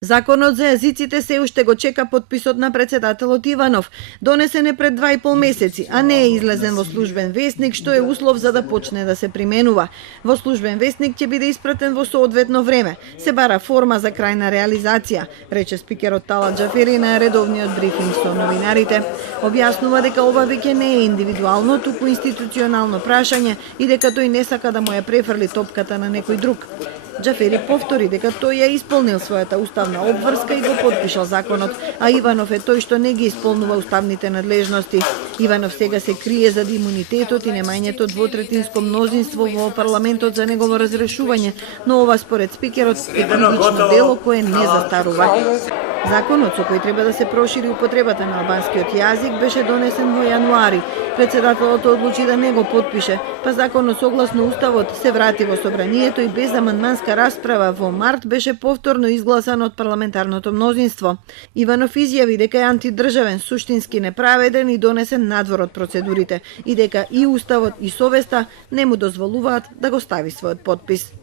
Законот за јазиците се уште го чека потписот на председателот Иванов. Донесен е пред 2,5 месеци, а не е излезен во службен весник, што е услов за да почне да се применува. Во службен весник ќе биде испратен во соодветно време. Се бара форма за крајна реализација, рече спикерот Талат Џафери на редовниот брифинг со новинарите. Објаснува дека ова веќе не е индивидуално, туку институционално прашање и дека тој не сака да му ја префрли топката на некој друг. Џафери повтори дека тој ја исполнил својата уставна обврска и го потпишал законот, а Иванов е тој што не ги исполнува уставните надлежности. Иванов сега се крие зад имунитетот и немањето двотретинско мнозинство во парламентот за негово разрешување, но ова според спикерот е кривично дело кое не застарува. Законот со кој треба да се прошири употребата на албанскиот јазик беше донесен во јануари. Председателот одлучи да не го потпише, па законот согласно уставот се врати во собранието и без амандманска расправа во март беше повторно изгласан од парламентарното мнозинство. Иванов изјави дека е антидржавен, суштински неправеден и донесен надвор од процедурите и дека и уставот и совеста не му дозволуваат да го стави својот потпис.